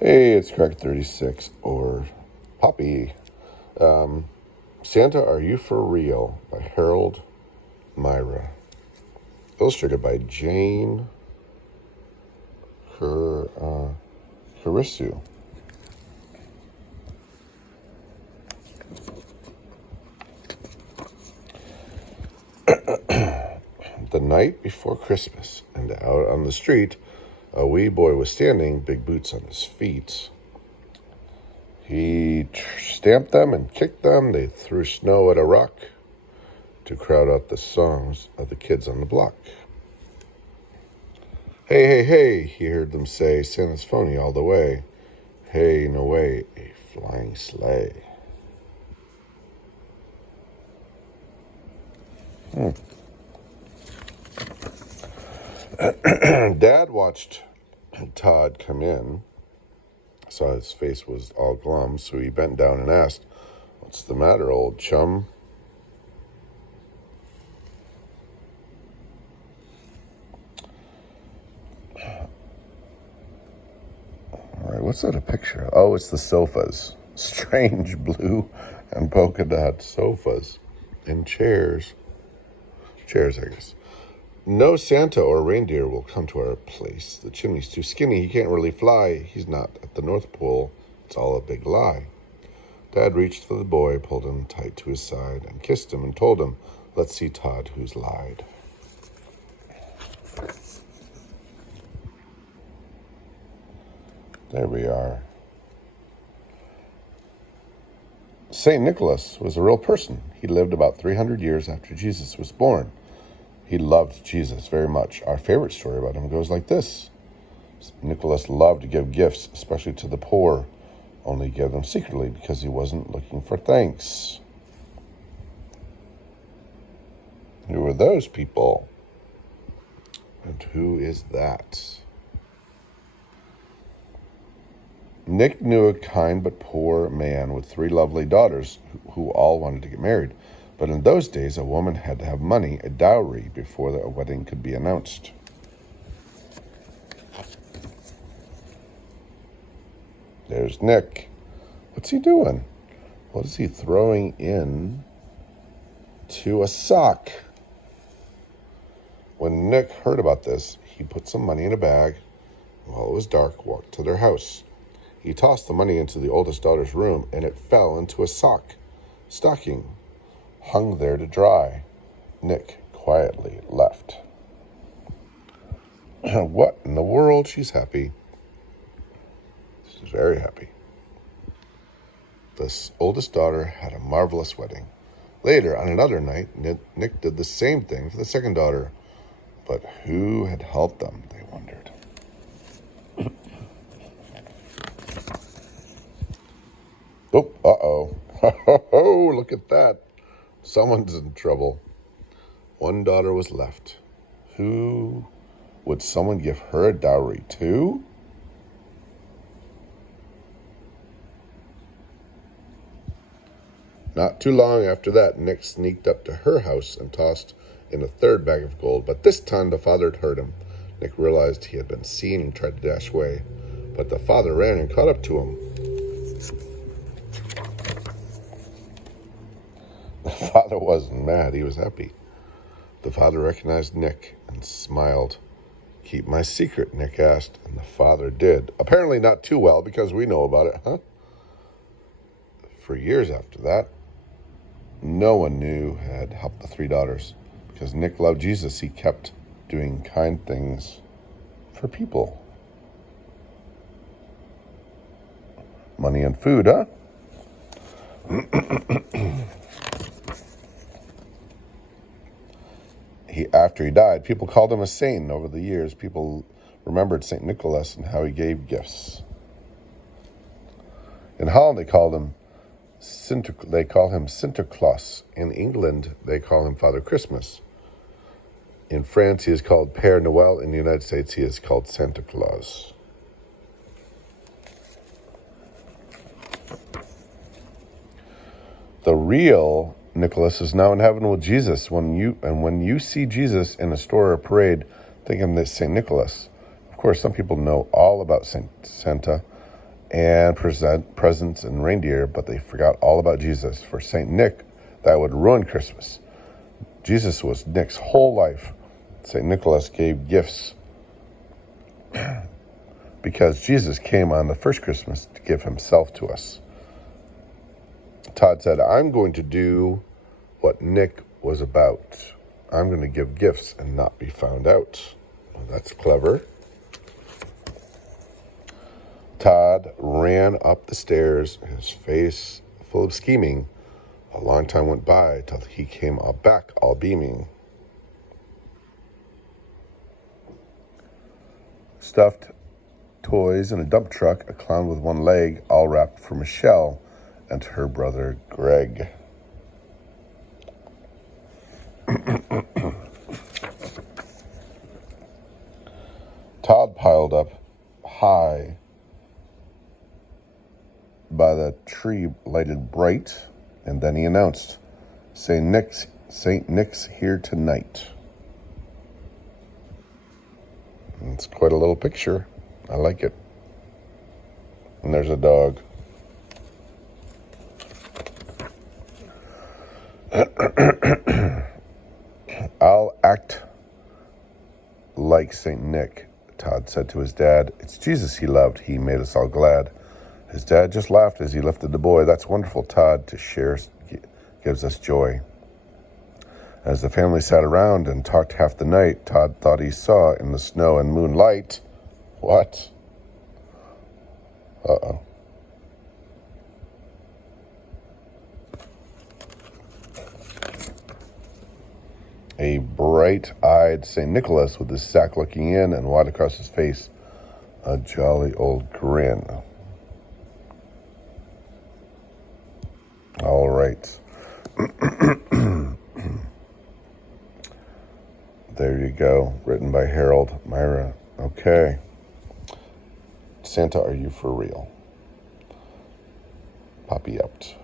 Hey, it's Craig 36 or Poppy. Santa, Are You For Real? By Harold Myra. Illustrated by Jane Harisu. The night before Christmas, and out on the street, a wee boy was standing, big boots on his feet. He stamped them and kicked them. They threw snow at a rock to crowd out the songs of the kids on the block. Hey, hey, hey, he heard them say, Santa's phony all the way. Hey, no way, a flying sleigh. Dad watched Todd come in, saw his face was all glum, so he bent down and asked, What's the matter, old chum? All right, what's that a picture? Oh, it's the sofas. Strange blue and polka dot sofas and chairs. Chairs, I guess. No Santa or reindeer will come to our place. The chimney's too skinny. He can't really fly. He's not at the North Pole. It's all a big lie. Dad reached for the boy, pulled him tight to his side, and kissed him and told him, Let's see Todd who's lied. There we are. St. Nicholas was a real person. He lived about 300 years after Jesus was born. He loved Jesus very much. Our favorite story about him goes like this. Nicholas loved to give gifts, especially to the poor, only gave them secretly because he wasn't looking for thanks. Who are those people? And who is that? Nick knew a kind but poor man with 3 lovely daughters who all wanted to get married. But in those days, a woman had to have money, a dowry, before a wedding could be announced. There's Nick. What's he doing? What is he throwing in to a sock? When Nick heard about this, he put some money in a bag, and while it was dark, walked to their house. He tossed the money into the oldest daughter's room, and it fell into a stocking, hung there to dry. Nick quietly left. What in the world? She's happy. She's very happy. This oldest daughter had a marvelous wedding. Later, on another night, Nick did the same thing for the second daughter. But who had helped them, they wondered. Oh, uh-oh. Look at that. Someone's in trouble. One daughter was left. Who would someone give her a dowry to? Not too long after that, Nick sneaked up to her house and tossed in a third bag of gold. But this time the father had heard him. Nick realized he had been seen and tried to dash away. But the father ran and caught up to him. The father wasn't mad. He was happy. The father recognized Nick and smiled. Keep my secret, Nick asked, and the father did. Apparently not too well, because we know about it, huh? For years after that, no one knew had helped the 3 daughters. Because Nick loved Jesus, he kept doing kind things for people. Money and food, huh? After he died, people called him a saint. Over the years, people remembered St. Nicholas and how he gave gifts. In Holland, they call him Sinterklaas. In England, they call him Father Christmas. In France, he is called Père Noël. In the United States, he is called Santa Claus. The real Nicholas is now in heaven with Jesus. When you see Jesus in a store or a parade, think of this St. Nicholas. Of course, some people know all about Santa and present presents and reindeer, but they forgot all about Jesus. For St. Nick, that would ruin Christmas. Jesus was Nick's whole life. St. Nicholas gave gifts because Jesus came on the first Christmas to give himself to us. Todd said, I'm going to do what Nick was about. I'm going to give gifts and not be found out. Well, that's clever. Todd ran up the stairs, his face full of scheming. A long time went by till he came back all beaming. Stuffed toys in a dump truck, a clown with one leg, all wrapped for Michelle and her brother Greg. Todd piled up high by the tree lighted bright, and then he announced, Saint Nick's here tonight. And it's quite a little picture. I like it. And there's a dog. I'll act like St. Nick, Todd said to his dad. It's Jesus he loved. He made us all glad. His dad just laughed as he lifted the boy. That's wonderful, Todd, to share gives us joy. As the family sat around and talked half the night, Todd thought he saw in the snow and moonlight. What? Uh-oh. A bright-eyed St. Nicholas with his sack looking in and wide across his face, a jolly old grin. All right. There you go. Written by Harold Myra. Okay. Santa, are you for real? Poppy out.